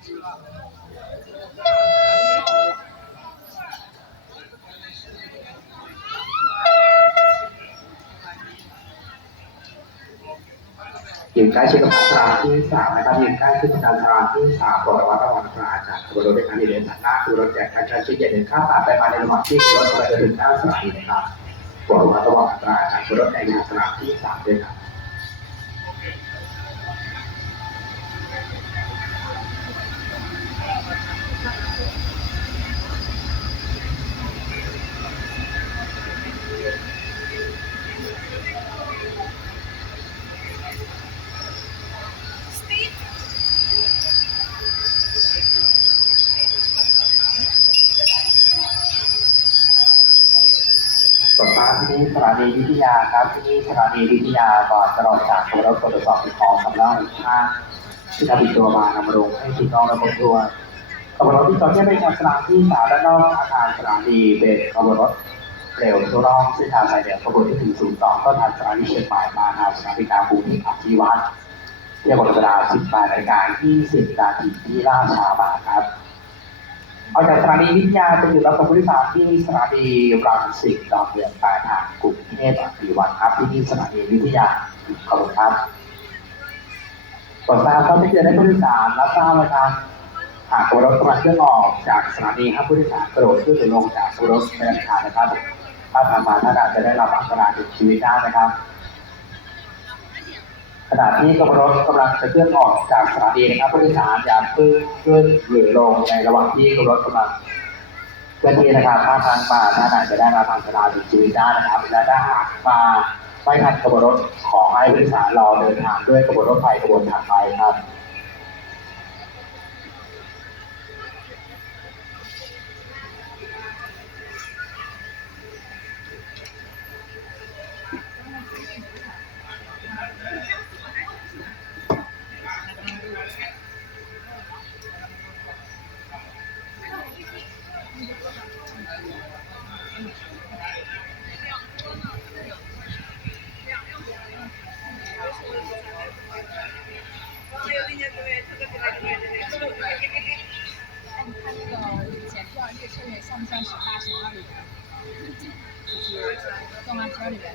ยืนใกล้ชิดกับสถาที่สามนะครับยืนใกล้ชิดกับสถานที่สามปรดระมัดระวังอันตราจากขบวนรถในการเดินผ่านหน้าคือรถแจกการใช้ชีวิตอย่าเดินข้ามผ่านไปมาในระหว่างที่รถกำลังจะถึงหน้านสถานีนะครับปรดระมัดระวังอันตราจากขบวนรถในสถานที่สามด้วยครับ ส่วนฟ้าที่นี่สถานีวิทยาครับที่นี่สถานีวิทยาก่อนจะรอจากตัวรถตรวจสอบของสำนักข้างที่ทำติดตัวมานำมาลงให้พี่น้องและครอบครัว ขบวนรถที่จอดแค่เป็นสถานที่สาด้านนอกอาคารสถานีเป็นขบวนรถเร็วทุรองเส้นทางสายเดียวขบวนที่102ก็ทางสถานีเชียงใหม่มาทางสถานีกางกรุงที่อัชีวัตเที่ยวบเวลา18นาฬิกา20นาทีที่ราชาบาครับออกจากสถานีวิทยาจะอยู่รับผู้โดยสารที่สถานีรังสิตดอนเมืองปลายทางกรุงเทพอภิวัตครับที่นี่สถานีวิทยาขอบคุณครับกดทราบครับที่จะได้ผู้โดยสารรับทราบนะครับ หากตัวรถกำลังเคลื่อนออกจากสถานีห้ามผู้โดยสารกระโดดขึ้นหรือลงจากตัวรถเป็นอันขาดนะครับถ้าทำมาท่านอาจจะได้รับอันตรายถึงชีวิตได้นะครับขณะที่กำลังรถกำลังจะเคลื่อนออกจากสถานีนะครับผู้โดยสารอย่าเพิ่งขึ้นหรือลงในระหว่างที่รถกำลังเคลื่อนที่นะครับถ้าทางมาท่านอาจจะได้รับอันตรายถึงชีวิตได้นะครับและถ้าหากมาไม่ทันกำลังรถขอให้ผู้โดยสารรอเดินทางด้วยกระบวนรถไฟกระบวนถัดไปครับ 像不像是大型二里？就是动画片里面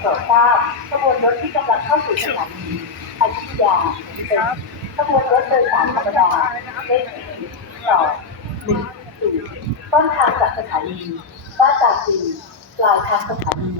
โปรดทราบขบวนรถที่กำลังเข้าสู่สถานีอยุธยาเป็นขบวนรถโดยสารธรรมดาเลขที่สองหนึ่งศูนย์ต้นทางจากสถานีบ้านตาซีปลายทางสถานี